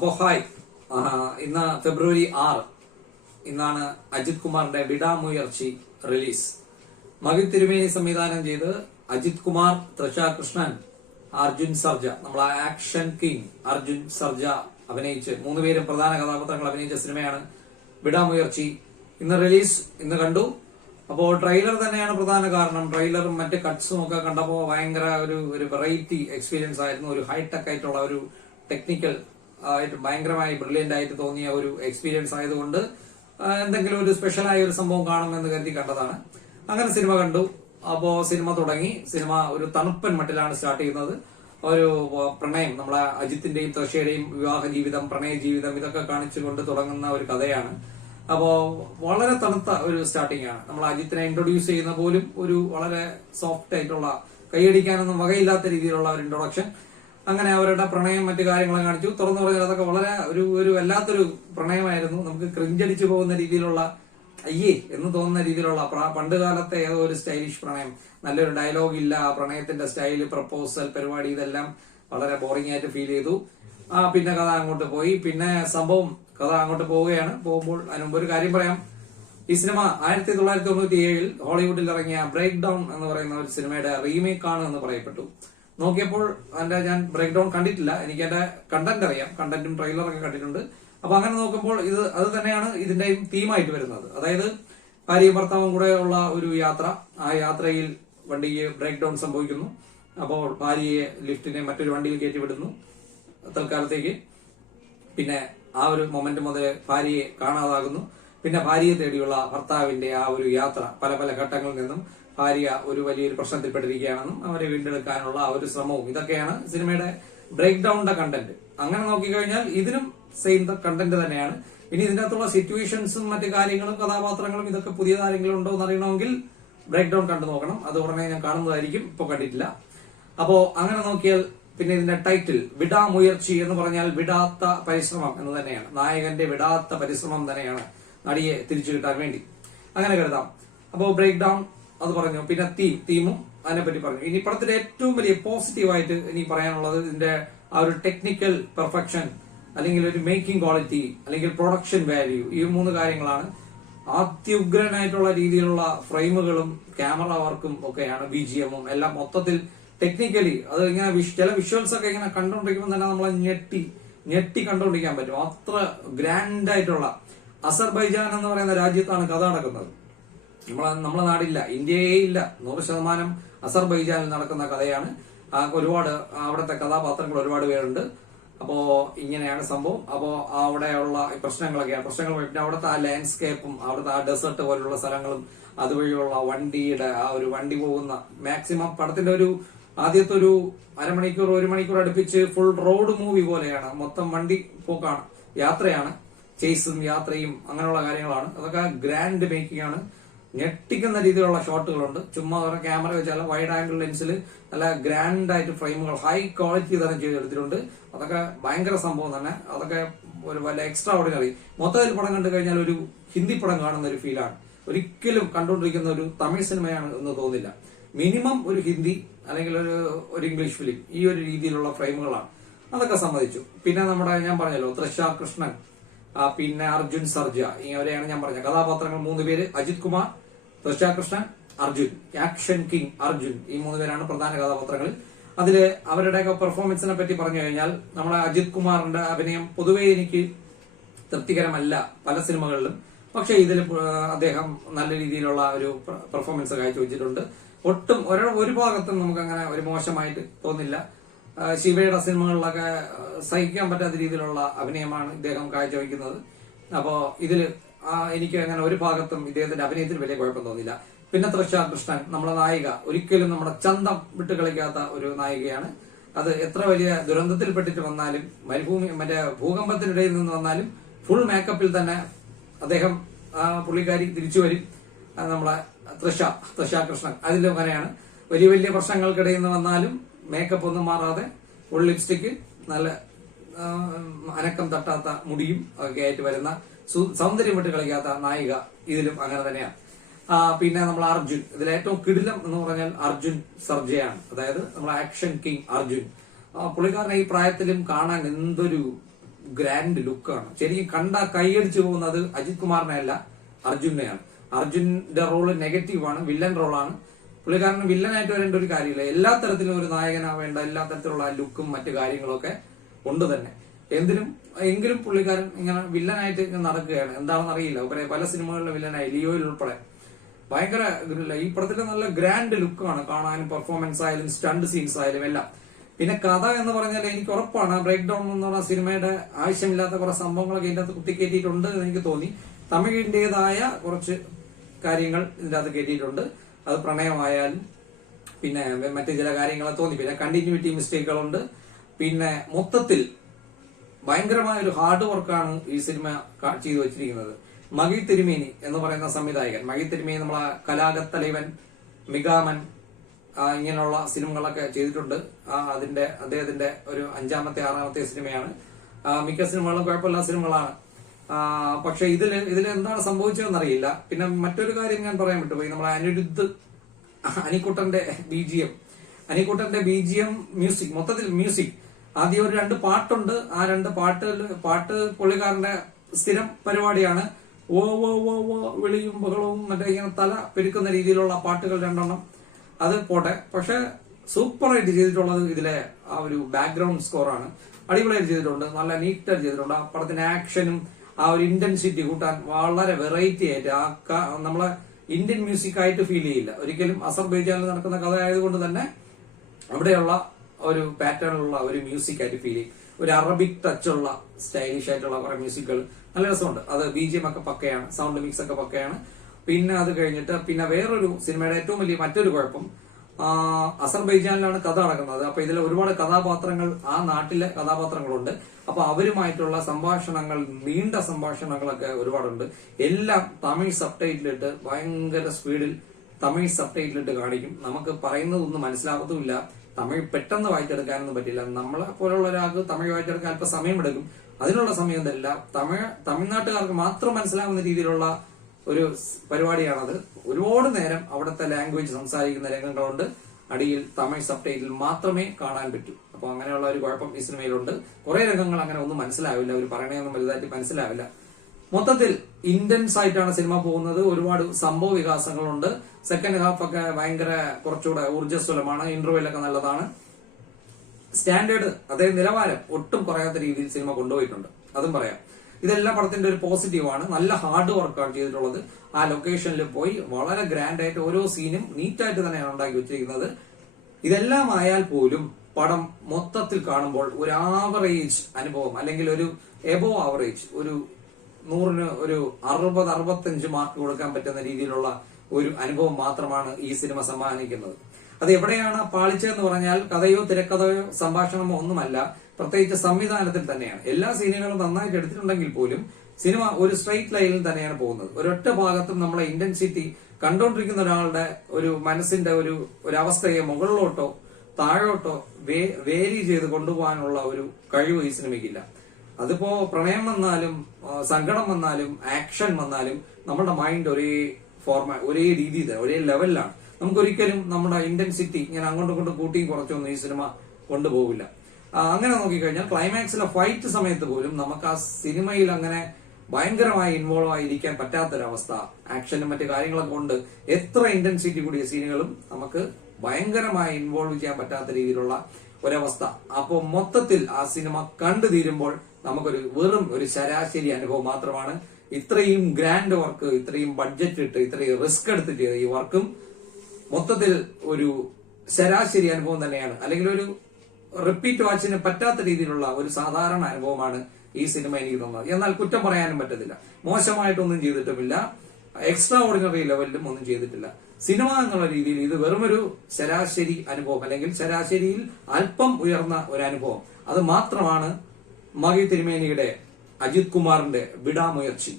അപ്പോൾ ഹായ്, ഇന്ന് ഫെബ്രുവരി 6 ഇന്നാണ് അജിത് കുമാറിന്റെ വിടാമുയർച്ചി റിലീസ്. മഹിത് തിരുമേനി സംവിധാനം ചെയ്ത് അജിത് കുമാർ, തൃഷ കൃഷ്ണൻ, അർജുൻ സർജ, നമ്മളെ ആക്ഷൻ കിങ് അർജുൻ സർജ അഭിനയിച്ച് 3 പേരും പ്രധാന കഥാപാത്രങ്ങൾ അഭിനയിച്ച സിനിമയാണ് വിടാമുയർച്ചി. ഇന്ന് റിലീസ്, ഇന്ന് കണ്ടു. അപ്പോൾ ട്രെയിലർ തന്നെയാണ് പ്രധാന കാരണം. ട്രെയിലറും മറ്റ് കട്ട്സും ഒക്കെ കണ്ടപ്പോൾ ഭയങ്കര ഒരു വെറൈറ്റി എക്സ്പീരിയൻസ് ആയിരുന്നു. ഒരു ഹൈടെക് ആയിട്ടുള്ള ഒരു ടെക്നിക്കൽ ആയിട്ട് ഭയങ്കരമായി ബ്രില്യന്റ് ആയിട്ട് തോന്നിയ ഒരു എക്സ്പീരിയൻസ് ആയതുകൊണ്ട് എന്തെങ്കിലും ഒരു സ്പെഷ്യലായ ഒരു സംഭവം കാണുമെന്ന് കരുതി കണ്ടതാണ്. അങ്ങനെ സിനിമ കണ്ടു. അപ്പോ സിനിമ തുടങ്ങി. സിനിമ ഒരു തണുപ്പൻ മട്ടിലാണ് സ്റ്റാർട്ട് ചെയ്യുന്നത്. ഒരു പ്രണയം, നമ്മളെ അജിത്തിന്റെയും തൃഷയുടെയും വിവാഹ ജീവിതം, പ്രണയ ജീവിതം, ഇതൊക്കെ കാണിച്ചുകൊണ്ട് തുടങ്ങുന്ന ഒരു കഥയാണ്. അപ്പോ വളരെ തണുത്ത ഒരു സ്റ്റാർട്ടിംഗ് ആണ്. നമ്മൾ അജിത്തിനെ ഇൻട്രൊഡ്യൂസ് ചെയ്യുന്ന പോലും ഒരു വളരെ സോഫ്റ്റ് ആയിട്ടുള്ള, കൈയടിക്കാനൊന്നും വകയില്ലാത്ത രീതിയിലുള്ള ഒരു ഇൻട്രൊഡക്ഷൻ. അങ്ങനെ അവരുടെ പ്രണയം, മറ്റു കാര്യങ്ങളെ കാണിച്ചു. തുറന്നു പറഞ്ഞാൽ അതൊക്കെ വളരെ ഒരു വല്ലാത്തൊരു പ്രണയമായിരുന്നു. നമുക്ക് ക്രിഞ്ചടിച്ചു പോകുന്ന രീതിയിലുള്ള, അയ്യേ എന്ന് തോന്നുന്ന രീതിയിലുള്ള പണ്ട് കാലത്തെ ഏതോ ഒരു സ്റ്റൈലിഷ് പ്രണയം. നല്ലൊരു ഡയലോഗ് ഇല്ല, പ്രണയത്തിന്റെ സ്റ്റൈല്, പ്രപ്പോസൽ പരിപാടി, ഇതെല്ലാം വളരെ ബോറിംഗ് ആയിട്ട് ഫീൽ ചെയ്തു. പിന്നെ കഥ അങ്ങോട്ട് പോയി. പിന്നെ സംഭവം കഥ അങ്ങോട്ട് പോവുകയാണ്. പോകുമ്പോൾ അതിനുമുമ്പ് ഒരു കാര്യം പറയാം. ഈ സിനിമ 1997 ഹോളിവുഡിൽ ഇറങ്ങിയ ബ്രേക്ക് ഡൗൺ എന്ന് പറയുന്ന ഒരു സിനിമയുടെ റീമേക്ക് ആണ് എന്ന് പറയപ്പെട്ടു. നോക്കിയപ്പോൾ ഞാൻ ബ്രേക്ക് ഡൗൺ കണ്ടിട്ടില്ല. എനിക്ക് എന്റെ കണ്ടന്റ് അറിയാം, കണ്ടന്റും ട്രെയിലറൊക്കെ കണ്ടിട്ടുണ്ട്. അപ്പൊ അങ്ങനെ നോക്കുമ്പോൾ അത് തന്നെയാണ് ഇതിന്റെയും തീമായിട്ട് വരുന്നത്. അതായത് ഭാര്യയും ഭർത്താവും കൂടെ ഉള്ള ഒരു യാത്ര. ആ യാത്രയിൽ വണ്ടിക്ക് ബ്രേക്ക് ഡൗൺ സംഭവിക്കുന്നു. അപ്പോൾ ഭാര്യയെ ലിഫ്റ്റിനെ മറ്റൊരു വണ്ടിയിൽ കയറ്റി വിടുന്നു തൽക്കാലത്തേക്ക്. പിന്നെ ആ ഒരു മൊമെന്റ് മുതൽ ഭാര്യയെ കാണാതാകുന്നു. പിന്നെ ഭാര്യയെ തേടിയുള്ള ഭർത്താവിന്റെ ആ ഒരു യാത്ര, പല പല ഘട്ടങ്ങളിൽ നിന്നും ഭാര്യ ഒരു വലിയൊരു പ്രശ്നത്തിൽപ്പെട്ടിരിക്കുകയാണെന്നും അവരെ വീണ്ടെടുക്കാനുള്ള ആ ഒരു ശ്രമവും, ഇതൊക്കെയാണ് സിനിമയുടെ ബ്രേക്ക് ഡൗണിന്റെ കണ്ടന്റ്. അങ്ങനെ നോക്കിക്കഴിഞ്ഞാൽ ഇതിനും സെയിം കണ്ടന്റ് തന്നെയാണ്. ഇനി ഇതിന്റെ അകത്തുള്ള സിറ്റുവേഷൻസും മറ്റു കാര്യങ്ങളും കഥാപാത്രങ്ങളും ഇതൊക്കെ പുതിയതാരെങ്കിലും ഉണ്ടോ എന്ന് അറിയണമെങ്കിൽ ബ്രേക്ക് ഡൗൺ കണ്ടു നോക്കണം. അത് ഉടനെ ഞാൻ കാണുന്നതായിരിക്കും, ഇപ്പൊ കണ്ടിട്ടില്ല. അപ്പോ അങ്ങനെ നോക്കിയാൽ പിന്നെ ഇതിന്റെ ടൈറ്റിൽ വിടാമുയർച്ചി എന്ന് പറഞ്ഞാൽ വിടാത്ത പരിശ്രമം എന്ന് തന്നെയാണ്. നായകന്റെ വിടാത്ത പരിശ്രമം തന്നെയാണ് നടിയെ തിരിച്ചു കിട്ടാൻ വേണ്ടി, അങ്ങനെ കരുതാം. അപ്പോ ബ്രേക്ക് ഡൗൺ അത് പറഞ്ഞു. പിന്നെ തീമും അതിനെപ്പറ്റി പറഞ്ഞു. ഇനി പടത്തിന്റെ ഏറ്റവും വലിയ പോസിറ്റീവായിട്ട് ഇനി പറയാനുള്ളത് ഇതിന്റെ ആ ഒരു ടെക്നിക്കൽ പെർഫെക്ഷൻ, അല്ലെങ്കിൽ ഒരു മേക്കിംഗ് ക്വാളിറ്റി, അല്ലെങ്കിൽ പ്രൊഡക്ഷൻ വാല്യൂ. ഈ 3 കാര്യങ്ങളാണ്. അത്യുഗ്രനായിട്ടുള്ള രീതിയിലുള്ള ഫ്രെയിമുകളും ക്യാമറ വർക്കും ഒക്കെയാണ്, BGM-ഉം എല്ലാം മൊത്തത്തിൽ ടെക്നിക്കലി അത് ഇങ്ങനെ ചില വിഷ്വൽസ് ഒക്കെ ഇങ്ങനെ കണ്ടുകൊണ്ടിരിക്കുമ്പോൾ തന്നെ നമ്മളെ ഞെട്ടി കണ്ടുകൊണ്ടിരിക്കാൻ പറ്റും. അത്ര ഗ്രാൻഡ് ആയിട്ടുള്ള. അസർബൈജാൻ എന്ന് പറയുന്ന രാജ്യത്താണ് കഥ നടക്കുന്നത്. നമ്മളെ നാടില്ല, ഇന്ത്യയേ ഇല്ല. 100% അസർബൈജാനിൽ നടക്കുന്ന കഥയാണ്. ഒരുപാട് അവിടുത്തെ കഥാപാത്രങ്ങൾ ഒരുപാട് പേരുണ്ട്. അപ്പോ ഇങ്ങനെയാണ് സംഭവം. അപ്പോ അവിടെയുള്ള പ്രശ്നങ്ങൾ, പിന്നെ അവിടുത്തെ ആ ലാൻഡ്സ്കേപ്പും അവിടുത്തെ ആ ഡെസേർട്ട് പോലുള്ള സ്ഥലങ്ങളും അതുവഴിയുള്ള വണ്ടിയുടെ ആ ഒരു വണ്ടി പോകുന്ന മാക്സിമം പടത്തിന്റെ ഒരു ആദ്യത്തെ ഒരു അരമണിക്കൂർ 1 മണിക്കൂർ അടുപ്പിച്ച് ഫുൾ റോഡ് മൂവി പോലെയാണ്. മൊത്തം വണ്ടി പോക്കാണ്, യാത്രയാണ്, ചേസും യാത്രയും അങ്ങനെയുള്ള കാര്യങ്ങളാണ്. അതൊക്കെ ഗ്രാൻഡ് മേക്കിംഗ് ആണ്. ഞെട്ടിക്കുന്ന രീതിയിലുള്ള ഷോട്ടുകളുണ്ട്. ചുമ്മാ ക്യാമറ വെച്ചാൽ വൈഡ് ആംഗിൾ ലെൻസിൽ നല്ല ഗ്രാൻഡ് ആയിട്ട് ഫ്രെയിമുകൾ ഹൈ ക്വാളിറ്റി തന്നെ ചെയ്തെടുത്തിട്ടുണ്ട്. അതൊക്കെ ഭയങ്കര സംഭവം തന്നെ. അതൊക്കെ ഒരു വല്ല എക്സ്ട്രാ ഓർഡിനറി. മൊത്തത്തിൽ പടം കണ്ടു കഴിഞ്ഞാൽ ഒരു ഹിന്ദി പടം കാണുന്ന ഒരു ഫീലാണ്. ഒരിക്കലും കണ്ടുകൊണ്ടിരിക്കുന്ന ഒരു തമിഴ് സിനിമയാണ് എന്ന് തോന്നില്ല. മിനിമം ഒരു ഹിന്ദി അല്ലെങ്കിൽ ഒരു ഇംഗ്ലീഷ് ഫിലിം, ഈ ഒരു രീതിയിലുള്ള ഫ്രെയിമുകളാണ്. അതൊക്കെ സമ്മതിച്ചു. പിന്നെ നമ്മുടെ ഞാൻ പറഞ്ഞല്ലോ, തൃഷ കൃഷ്ണൻ, പിന്നെ അർജുൻ സർജ, ഇവരെയാണ് ഞാൻ പറഞ്ഞ കഥാപാത്രങ്ങൾ. 3 പേര്, അജിത് കുമാർ, തൃഷ കൃഷ്ണൻ, അർജുൻ, ആക്ഷൻ കിങ് അർജുൻ. ഈ 3 പേരാണ് പ്രധാന കഥാപാത്രങ്ങൾ. അതില് അവരുടെയൊക്കെ പെർഫോമൻസിനെ പറ്റി പറഞ്ഞു കഴിഞ്ഞാൽ, നമ്മളെ അജിത് കുമാറിന്റെ അഭിനയം പൊതുവെ എനിക്ക് തൃപ്തികരമല്ല പല സിനിമകളിലും. പക്ഷെ ഇതിൽ അദ്ദേഹം നല്ല രീതിയിലുള്ള ഒരു പെർഫോമൻസ് കാഴ്ചവെച്ചിട്ടുണ്ട്. ഒട്ടും ഒരു ഭാഗത്തും നമുക്ക് അങ്ങനെ ഒരു മോശമായിട്ട് തോന്നില്ല. ശിവയുടെ സിനിമകളിലൊക്കെ സഹിക്കാൻ പറ്റാത്ത രീതിയിലുള്ള അഭിനയമാണ് ഇദ്ദേഹം കാഴ്ചവെക്കുന്നത്. അപ്പോ ഇതില് എനിക്ക് അങ്ങനെ ഒരു ഭാഗത്തും ഇദ്ദേഹത്തിന്റെ അഭിനയത്തിൽ വലിയ കുഴപ്പം തോന്നില്ല. പിന്നെ തൃഷ കൃഷ്ണൻ, നമ്മളെ നായിക, ഒരിക്കലും നമ്മുടെ ചന്തം വിട്ട് കളിക്കാത്ത ഒരു നായികയാണ്. അത് എത്ര വലിയ ദുരന്തത്തിൽപ്പെട്ടിട്ട് വന്നാലും, മറ്റേ ഭൂകമ്പത്തിനിടയിൽ നിന്ന് വന്നാലും ഫുൾ മേക്കപ്പിൽ തന്നെ അദ്ദേഹം, പുള്ളിക്കാരി തിരിച്ചു വരും. നമ്മളെ തൃഷ കൃഷ്ണൻ അതിലും അങ്ങനെയാണ്. വലിയ വലിയ പ്രശ്നങ്ങൾക്കിടയിൽ നിന്ന് വന്നാലും മേക്കപ്പ് ഒന്നും മാറാതെ ഫുൾ ലിപ്സ്റ്റിക്ക്, നല്ല അനക്കം തട്ടാത്ത മുടിയും ഒക്കെ ആയിട്ട് വരുന്ന, സൗന്ദര്യം വിട്ട് കളിക്കാത്ത നായിക ഇതിലും അങ്ങനെ തന്നെയാണ്. പിന്നെ നമ്മൾ അർജുൻ, ഇതിൽ ഏറ്റവും കിടിലം എന്ന് പറഞ്ഞാൽ അർജുൻ സർജയാണ്. അതായത് നമ്മൾ ആക്ഷൻ കിങ് അർജുൻ. പുള്ളിക്കാരനെ ഈ പ്രായത്തിലും കാണാൻ എന്തൊരു ഗ്രാൻഡ് ലുക്കാണ്. ശരിക്കും കണ്ട കൈയടിച്ചു പോകുന്നത് അജിത് കുമാറിനെ അല്ല, അർജുനെയാണ്. അർജുന്റെ റോള് നെഗറ്റീവാണ്, വില്ലൻ റോളാണ്. പുള്ളിക്കാരന് വില്ലനായിട്ട് വരേണ്ട ഒരു കാര്യമില്ല. എല്ലാ തരത്തിലും ഒരു നായകനാവേണ്ട എല്ലാ തരത്തിലുള്ള ലുക്കും മറ്റു കാര്യങ്ങളൊക്കെ ഉണ്ട് തന്നെ. എങ്കിലും പുള്ളിക്കാരൻ ഇങ്ങനെ വില്ലനായിട്ട് നടക്കുകയാണ്. എന്താണെന്ന് അറിയില്ല. പല സിനിമകളിലെ വില്ലനായി, ലിയോയിൽ ഉൾപ്പെടെ ഭയങ്കര ഈ പടത്തിലെ നല്ല ഗ്രാൻഡ് ലുക്കാണ് കാണാനും, പെർഫോമൻസ് ആയാലും സ്റ്റണ്ട് സീൻസ് ആയാലും എല്ലാം. പിന്നെ കഥ എന്ന് പറഞ്ഞാൽ എനിക്ക് ഉറപ്പാണ് ബ്രേക്ക് ഡൗൺ എന്ന് പറഞ്ഞ സിനിമയുടെ ആവശ്യമില്ലാത്ത കുറെ സംഭവങ്ങളൊക്കെ ഇതിന്റെ അകത്ത് കുത്തിക്കേറ്റിയിട്ടുണ്ട് എന്ന് എനിക്ക് തോന്നി. തമിഴിന്റേതായ കുറച്ച് കാര്യങ്ങൾ ഇതിന്റെ അകത്ത് കയറ്റിയിട്ടുണ്ട്. അത് പ്രണയമായാലും പിന്നെ മറ്റു ചില കാര്യങ്ങളെ തോന്നി. പിന്നെ കണ്ടിന്യൂറ്റി മിസ്റ്റേക്കുകളുണ്ട്. പിന്നെ മൊത്തത്തിൽ ഭയങ്കരമായ ഒരു ഹാർഡ് വർക്കാണ് ഈ സിനിമ ചെയ്തു വെച്ചിരിക്കുന്നത്. മഹി തിരുമേനി എന്ന് പറയുന്ന സംവിധായകൻ, മഹി തിരുമേനി നമ്മളെ കലാകത്തലൈവൻ, മികാമൻ ഇങ്ങനെയുള്ള സിനിമകളൊക്കെ ചെയ്തിട്ടുണ്ട്. അദ്ദേഹത്തിന്റെ ഒരു 5ാമത്തെ 6ാമത്തെ സിനിമയാണ്. മിക്ക സിനിമകളും കുഴപ്പമില്ലാത്ത സിനിമകളാണ്. പക്ഷെ ഇതിൽ എന്താണ് സംഭവിച്ചതെന്നറിയില്ല. പിന്നെ മറ്റൊരു കാര്യം ഞാൻ പറയാൻ വിട്ടുപോയി. നമ്മളെ അനിക്കുട്ടന്റെ ബിജിഎം മ്യൂസിക്, മൊത്തത്തിൽ മ്യൂസിക്. ആദ്യം ഒരു 2 പാട്ടുണ്ട്. ആ 2 പാട്ട് പുള്ളിക്കാരന്റെ സ്ഥിരം പരിപാടിയാണ്. ഓ ഓ ഓ ഓ വിളിയും ബഹളവും മറ്റേ ഇങ്ങനെ തല പെരുക്കുന്ന രീതിയിലുള്ള പാട്ടുകൾ 2 എണ്ണം. അത് പോട്ടെ. പക്ഷെ സൂപ്പറായിട്ട് ചെയ്തിട്ടുള്ളത് ഇതിലെ ആ ഒരു ബാക്ക്ഗ്രൗണ്ട് സ്കോറാണ്. അടിപൊളിയായിട്ട് ചെയ്തിട്ടുണ്ട്. നല്ല നീറ്റായിട്ട് ചെയ്തിട്ടുണ്ട്. ആ പടത്തിന്റെ ആക്ഷനും ആ ഒരു ഇന്റൻസിറ്റി കൂട്ടാൻ വളരെ വെറൈറ്റി ആയിട്ട് നമ്മളെ ഇന്ത്യൻ മ്യൂസിക് ആയിട്ട് ഫീൽ ചെയ്യില്ല ഒരിക്കലും. അസർബൈജാനിൽ നടക്കുന്ന കഥ ആയതുകൊണ്ട് തന്നെ അവിടെയുള്ള ഒരു പാറ്റേണിലുള്ള ഒരു മ്യൂസിക് ആയിട്ട് ഫീൽ ചെയ്യും. ഒരു അറബിക് ടച്ചുള്ള സ്റ്റൈലിഷ് ആയിട്ടുള്ള കുറെ മ്യൂസിക്കുകൾ നല്ല രസമുണ്ട്. അത് ബിജിഎം ഒക്കെ പക്കയാണ്, സൗണ്ട് മിക്സ് ഒക്കെ പക്കയാണ്. പിന്നെ അത് കഴിഞ്ഞിട്ട് പിന്നെ വേറൊരു സിനിമയുടെ ഏറ്റവും വലിയ മറ്റൊരു കുഴപ്പം, അസർബൈജാനിലാണ് കഥ നടക്കുന്നത്. അപ്പൊ ഇതിൽ ഒരുപാട് കഥാപാത്രങ്ങൾ, ആ നാട്ടിലെ കഥാപാത്രങ്ങളുണ്ട്. അപ്പൊ അവരുമായിട്ടുള്ള സംഭാഷണങ്ങൾ, നീണ്ട സംഭാഷണങ്ങളൊക്കെ ഒരുപാടുണ്ട്. എല്ലാം തമിഴ് സബ്ടൈറ്റിലിട്ട് ഭയങ്കര സ്പീഡിൽ തമിഴ് സബ്ടൈറ്റിലിട്ട് കാണിക്കും. നമുക്ക് പറയുന്നതൊന്നും മനസ്സിലാകത്തുമില്ല. തമിഴ് പെട്ടെന്ന് വായിച്ചെടുക്കാനൊന്നും പറ്റില്ല. നമ്മളെ പോലുള്ള ഒരാൾക്ക് തമിഴ് വായിച്ചെടുക്കാൻ അല്പം സമയമെടുക്കും. അതിനുള്ള സമയം തരില്ല. തമിഴ്നാട്ടുകാർക്ക് മാത്രം മനസ്സിലാവുന്ന രീതിയിലുള്ള ഒരു പരിപാടിയാണത്. ഒരുപാട് നേരം അവിടുത്തെ ലാംഗ്വേജ് സംസാരിക്കുന്ന രംഗങ്ങളുണ്ട്. അടിയിൽ തമിഴ് സബ്ടൈറ്റിൽ മാത്രമേ കാണാൻ പറ്റൂ. അപ്പൊ അങ്ങനെയുള്ള ഒരു കുഴപ്പം ഈ സിനിമയിലുണ്ട്. കുറെ രംഗങ്ങൾ അങ്ങനെ ഒന്നും മനസ്സിലാവില്ല, അവർ പറയണയൊന്നും വലുതായിട്ട് മനസ്സിലാവില്ല. മൊത്തത്തിൽ ഇന്റൻസ് ആയിട്ടാണ് സിനിമ പോകുന്നത്. ഒരുപാട് സംഭവ വികാസങ്ങളുണ്ട്. സെക്കൻഡ് ഹാഫ് ഒക്കെ ഭയങ്കര കുറച്ചുകൂടെ ഊർജ്ജസ്വലമാണ്. ഇന്റർവെല്ലൊക്കെ നല്ലതാണ്. സ്റ്റാൻഡേർഡ്, അതായത് നിലവാരം ഒട്ടും കുറയാത്ത രീതിയിൽ സിനിമ കൊണ്ടുപോയിട്ടുണ്ട്, അതും പറയാം. ഇതെല്ലാം പടത്തിന്റെ ഒരു പോസിറ്റീവാണ്. നല്ല ഹാർഡ് വർക്കാണ് ചെയ്തിട്ടുള്ളത്. ആ ലൊക്കേഷനിൽ പോയി വളരെ ഗ്രാൻഡ് ആയിട്ട് ഓരോ സീനും നീറ്റായിട്ട് തന്നെയാണ് ഉണ്ടാക്കി വെച്ചിരിക്കുന്നത്. ഇതെല്ലാം ആയാൽ പോലും പടം മൊത്തത്തിൽ കാണുമ്പോൾ ഒരു ആവറേജ് അനുഭവം, അല്ലെങ്കിൽ ഒരു എബോ ആവറേജ്, ഒരു 100ന് ഒരു 60-65 മാർക്ക് കൊടുക്കാൻ പറ്റുന്ന രീതിയിലുള്ള ഒരു അനുഭവം മാത്രമാണ് ഈ സിനിമ സമ്മാനിക്കുന്നത്. അത് എവിടെയാണ് പാളിച്ചതെന്ന് പറഞ്ഞാൽ കഥയോ തിരക്കഥയോ സംഭാഷണമോ ഒന്നുമല്ല, പ്രത്യേകിച്ച് സംവിധാനത്തിൽ തന്നെയാണ്. എല്ലാ സീനുകളും നന്നായിട്ട് എടുത്തിട്ടുണ്ടെങ്കിൽ പോലും സിനിമ ഒരു സ്ട്രെയിറ്റ് ലൈനിൽ തന്നെയാണ് പോകുന്നത്. ഒരൊറ്റ ഭാഗത്തും നമ്മളെ ഇന്റൻസിറ്റി കണ്ടോണ്ടിരിക്കുന്ന ഒരാളുടെ ഒരു മനസ്സിന്റെ ഒരു അവസ്ഥയെ മുകളിലോട്ടോ താഴോട്ടോ വേരി ചെയ്ത് കൊണ്ടുപോകാനുള്ള ഒരു കഴിവ് ഈ സിനിമയ്ക്കില്ല. അതിപ്പോ പ്രണയം വന്നാലും സങ്കടം വന്നാലും ആക്ഷൻ വന്നാലും നമ്മുടെ മൈൻഡ് ഒരേ രീതിയിൽ, ഒരേ ലെവലിലാണ്. നമുക്കൊരിക്കലും നമ്മുടെ ഇന്റൻസിറ്റി ഇങ്ങനെ അങ്ങോട്ടും കൂട്ടിയും കുറച്ചൊന്നും ഈ സിനിമ കൊണ്ടുപോകില്ല. അങ്ങനെ നോക്കിക്കഴിഞ്ഞാൽ ക്ലൈമാക്സിലെ ഫൈറ്റ് സമയത്ത് പോലും നമുക്ക് ആ സിനിമയിൽ അങ്ങനെ ഭയങ്കരമായി ഇൻവോൾവ് ആയിരിക്കാൻ പറ്റാത്തൊരവസ്ഥ. ആക്ഷനും മറ്റു കാര്യങ്ങളൊക്കെ കൊണ്ട് എത്ര ഇന്റൻസിറ്റി കൂടിയ സീനുകളും നമുക്ക് ഭയങ്കരമായി ഇൻവോൾവ് ചെയ്യാൻ പറ്റാത്ത രീതിയിലുള്ള ഒരവസ്ഥ. അപ്പൊ മൊത്തത്തിൽ ആ സിനിമ കണ്ടു തീരുമ്പോൾ നമുക്കൊരു വെറും ഒരു ശരാശരി അനുഭവം മാത്രമാണ്. ഇത്രയും ഗ്രാൻഡ് വർക്ക്, ഇത്രയും ബഡ്ജറ്റ് ഇട്ട്, ഇത്രയും റിസ്ക് എടുത്ത് ചെയ്ത ഈ വർക്കും മൊത്തത്തിൽ ഒരു ശരാശരി അനുഭവം തന്നെയാണ്. അല്ലെങ്കിൽ ഒരു റിപ്പീറ്റ് വാച്ചിന് പറ്റാത്ത രീതിയിലുള്ള ഒരു സാധാരണ അനുഭവമാണ് ഈ സിനിമ എനിക്ക് തോന്നുന്നത്. എന്നാൽ കുറ്റം പറയാനും പറ്റത്തില്ല. മോശമായിട്ടൊന്നും ചെയ്തിട്ടുമില്ല, എക്സ്ട്രാ ഓർഡിനറി ലെവലിലും ഒന്നും ചെയ്തിട്ടില്ല. സിനിമ എന്നുള്ള രീതിയിൽ ഇത് വെറുമൊരു ശരാശരി അനുഭവം, അല്ലെങ്കിൽ ശരാശരിയിൽ അല്പം ഉയർന്ന ഒരു അനുഭവം. അത് മാത്രമാണ് മഹി തിരുമേനിയുടെ, അജിത് കുമാറിന്റെ വിടാമുയർച്ചി.